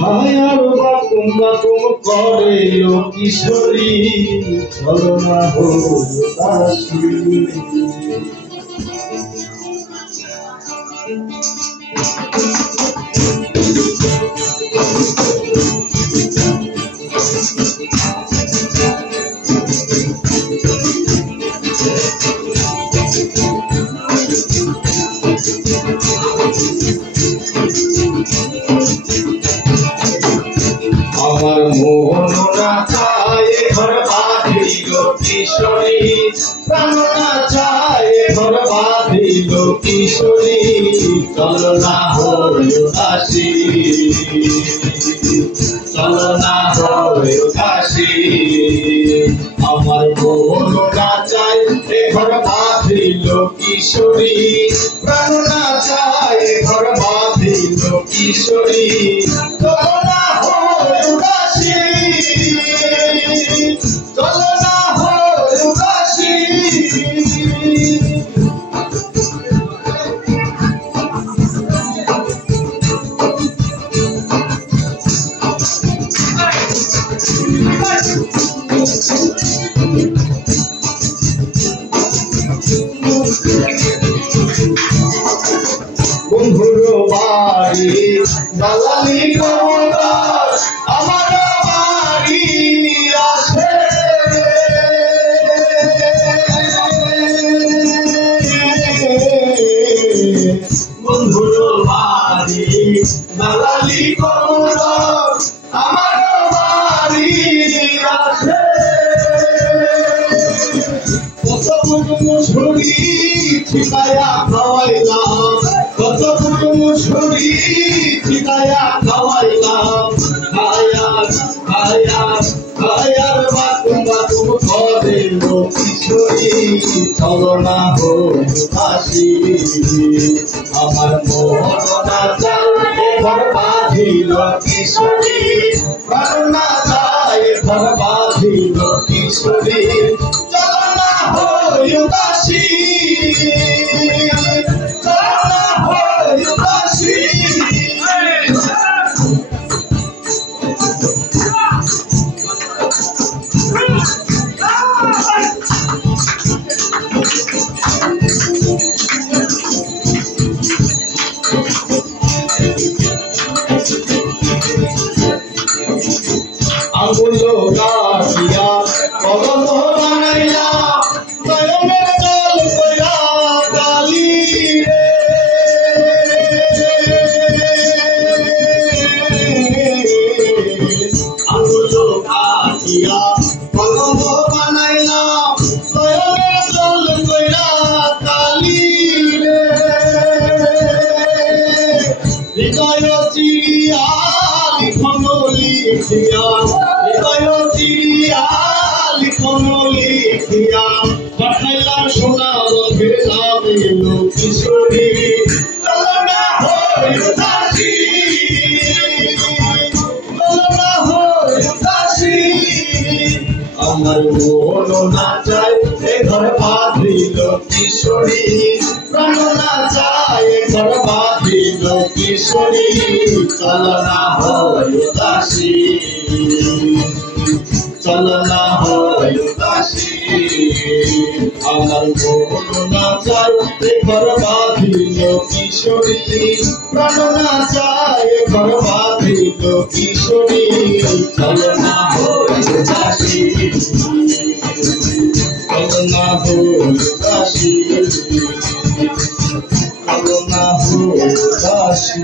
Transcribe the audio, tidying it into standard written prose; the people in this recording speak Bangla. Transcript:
হায়ার বাকুম বাকুম করে ও কিশোরী চলো না হো দাসী আমার মোহন না চায় ঘর বাঁধিল কিশোরী প্রাণ না চায় ঘর বাঁধিল কিশোরী চলো না হই দাসী চলো না হই দাসী আমার মোহন না চায় ঘর বাঁধিল কিশোরী প্রাণ না চায় ঘর বাঁধিল কিশোরী চলো না চলো না হই দাসী বন্ধুর বাড়ি দালালি খবরদার আমার বাড়ি আসে বন্ধুর বাড়ি দালালি খবরদার আমার বাড়ি আসে কত মুসুরি ঠিকায়া খাওয়াইলাম কত মুসুরি ঠিকায়া খাওয়াইলাম খায়ার খায়ার খায়ার বাকুম বাকুম করে ও কিশোরী চলো না হই দাসী আমার মোহন না চায় ঘর বাঁধিল কিশোরী প্রাণ না চায় ঘর বাঁধিল কিশোরী চলো না হই দাসী চলো না হই দাসী আঙ্গুল কাটিয়া কলম বানাইয়া নয়নের জল কইরা কালি আঙ্গুল কাটিয়া কলম বানাইলা নয়নের জল কইরা কালি হৃদয় চিরিয়া লিখন লিখিয়া হৃদয় চিরিয়া লিখন লিখিয়া পাঠাইলাম সোনা রঘেলাম এলো কিশোরী চলো না হই দাসী চলো না হই দাসী আমার মোহন না চায় ঘর বাঁধিল কিশোরী প্রাণ না চায় ঘর বাঁধিল কিশোরী চলো না হই দাসী চলো না হই দাসী আমার মোহন না চায় ঘর বাঁধিল কিশোরী প্রাণ না চায় ঘর বাঁধিল কিশোরী চলো না হই দাসী চলো না হই দাসী চলো না হই দাসী